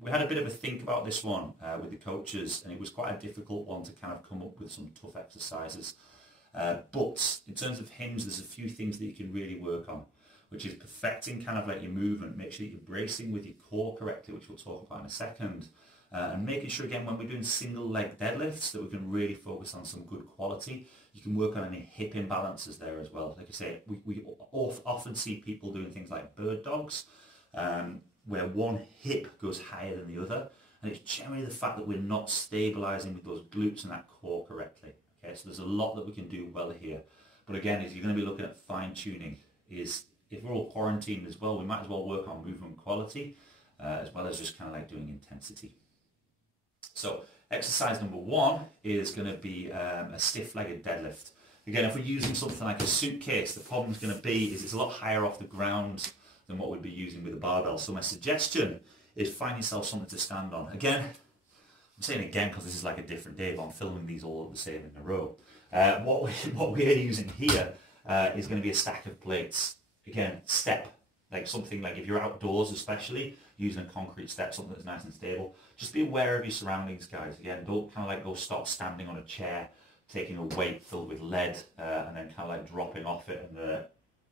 we had a bit of a think about this one with the coaches, and it was quite a difficult one to kind of come up with some tough exercises. But in terms of hinge, there's a few things that you can really work on, which is perfecting kind of like your movement, make sure that you're bracing with your core correctly, which we'll talk about in a second, and making sure, again, when we're doing single leg deadlifts, that we can really focus on some good quality. You can work on any hip imbalances there as well. Like I say, we often see people doing things like bird dogs, where one hip goes higher than the other, and it's generally the fact that we're not stabilizing with those glutes and that core correctly. Okay, so there's a lot that we can do well here. But again, if you're going to be looking at fine-tuning, is if we're all quarantined as well, we might as well work on movement quality as well as just kind of like doing intensity. So exercise number 1 is going to be a stiff-legged deadlift. Again, if we're using something like a suitcase, the problem is going to be is it's a lot higher off the ground than what we'd be using with a barbell. So my suggestion is find yourself something to stand on. Again, I'm saying again because this is like a different day, but I'm filming these all the same in a row. What we're using here is going to be a stack of plates. Again, step, like something like if you're outdoors especially, using a concrete step, something that's nice and stable. Just be aware of your surroundings, guys. Again, don't kind of like go start standing on a chair, taking a weight filled with lead, and then kind of like dropping off it, and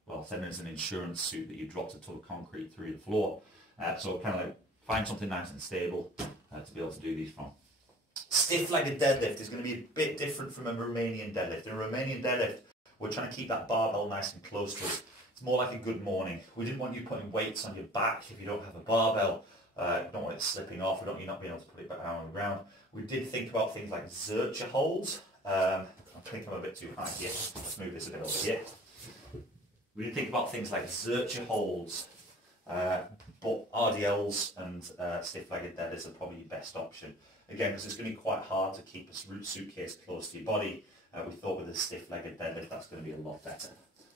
well, then there's an insurance suit that you dropped a ton of concrete through the floor. So kind of like find something nice and stable to be able to do these from. Stiff-legged deadlift is going to be a bit different from a Romanian deadlift. In a Romanian deadlift, we're trying to keep that barbell nice and close to us. It's more like a good morning. We didn't want you putting weights on your back if you don't have a barbell. You don't want it slipping off. We don't want you not being able to put it back down on the ground. We did think about things like Zercher holds. I think I'm a bit too high here. Let's move this a bit over here. We did think about things like Zercher holds, but RDLs and stiff-legged deadlifts are probably your best option. Again, because it's going to be quite hard to keep a suitcase close to your body. We thought with a stiff-legged deadlift that's going to be a lot better.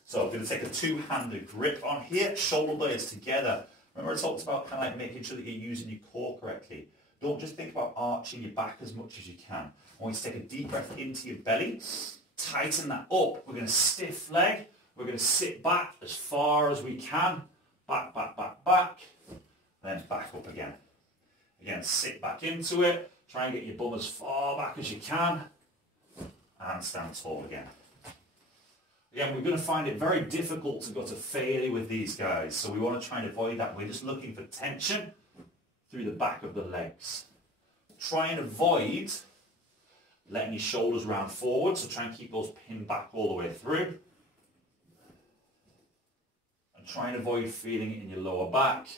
So I'm going to take a two-handed grip on here, shoulder blades together. Remember I talked about kind of like making sure that you're using your core correctly. Don't just think about arching your back as much as you can. I want you to take a deep breath into your belly, tighten that up. We're going to stiff leg. We're going to sit back as far as we can. Back, back, back, back. Then back up again. Again, sit back into it. Try and get your bum as far back as you can. And stand tall again. Again, we're going to find it very difficult to go to failure with these guys. So we want to try and avoid that. We're just looking for tension through the back of the legs. Try and avoid letting your shoulders round forward. So try and keep those pinned back all the way through. And try and avoid feeling it in your lower back.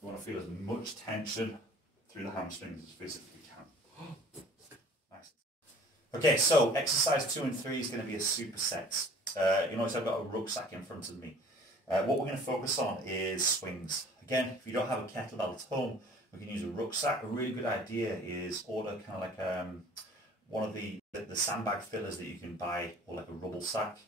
You want to feel as much tension through the hamstrings as physically can. Nice. Okay, so exercise 2 and 3 is going to be a superset. You notice I've got a rucksack in front of me. What we're going to focus on is swings. Again, if you don't have a kettlebell at home, we can use a rucksack. A really good idea is order kind of like one of the sandbag fillers that you can buy, or like a rubble sack.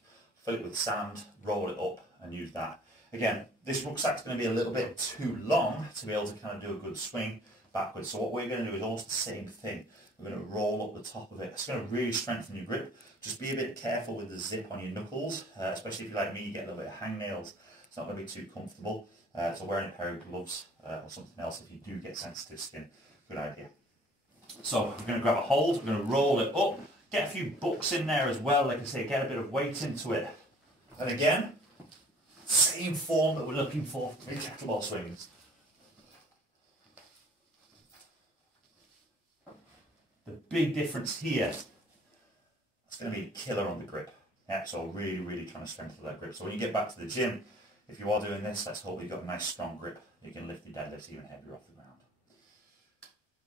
Fill it with sand, roll it up, and use that. Again, this rucksack's going to be a little bit too long to be able to kind of do a good swing backwards. So what we're going to do is almost the same thing. We're going to roll up the top of it. It's going to really strengthen your grip. Just be a bit careful with the zip on your knuckles, especially if you're like me, you get a little bit of hangnails. It's not going to be too comfortable. So wearing a pair of gloves or something else if you do get sensitive skin, good idea. So we're going to grab a hold, we're going to roll it up, get a few bucks in there as well, like I say, get a bit of weight into it. And again, same form that we're looking for with kettlebell swings. The big difference here, it's going to be a killer on the grip. Yeah, so really, really trying to strengthen that grip. So when you get back to the gym, if you are doing this, let's hope you've got a nice strong grip. You can lift your deadlifts even heavier off the ground.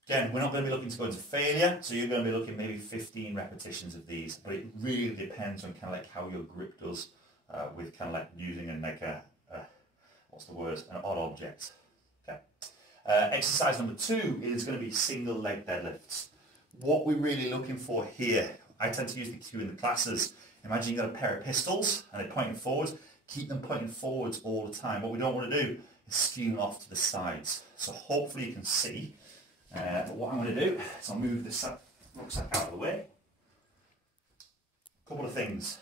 Again, we're not going to be looking to go into failure, so you're going to be looking maybe 15 repetitions of these, but it really depends on kind of like how your grip does with kind of like using and like what's the word, an odd object. Okay. Exercise number 2 is going to be single leg deadlifts. What we're really looking for here, I tend to use the cue in the classes. Imagine you've got a pair of pistols and they're pointing forwards. Keep them pointing forwards all the time. What we don't want to do is skew off to the sides. So hopefully you can see. But what I'm going to do is I'll move this rucksack out of the way. A couple of things.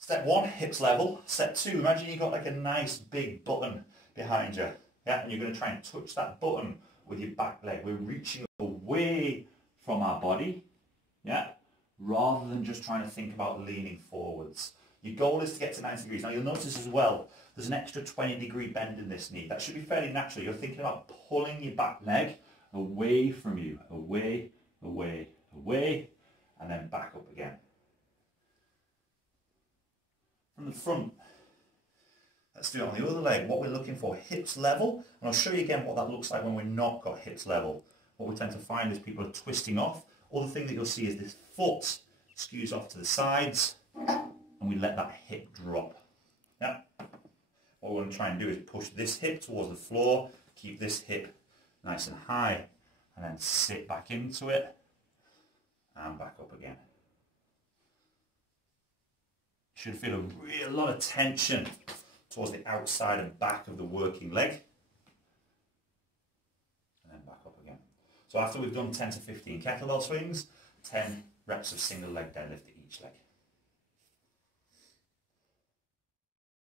Step 1, hips level. Step 2, imagine you've got like a nice big button behind you. Yeah, and you're going to try and touch that button with your back leg. We're reaching away from our body, yeah, rather than just trying to think about leaning forwards. Your goal is to get to 90 degrees. Now you'll notice as well, there's an extra 20-degree bend in this knee. That should be fairly natural. You're thinking about pulling your back leg away from you, away, away, away, and then back up again. From the front, let's do it on the other leg. What we're looking for, hips level, and I'll show you again what that looks like when we're not got hips level. What we tend to find is people are twisting off. Other thing that you'll see is this foot skews off to the sides, and we let that hip drop. Yeah. What we're going to try and do is push this hip towards the floor, keep this hip nice and high, and then sit back into it, and back up again. You should feel a lot of tension towards the outside and back of the working leg, and then back up again. So after we've done 10 to 15 kettlebell swings, 10 reps of single leg deadlift at each leg.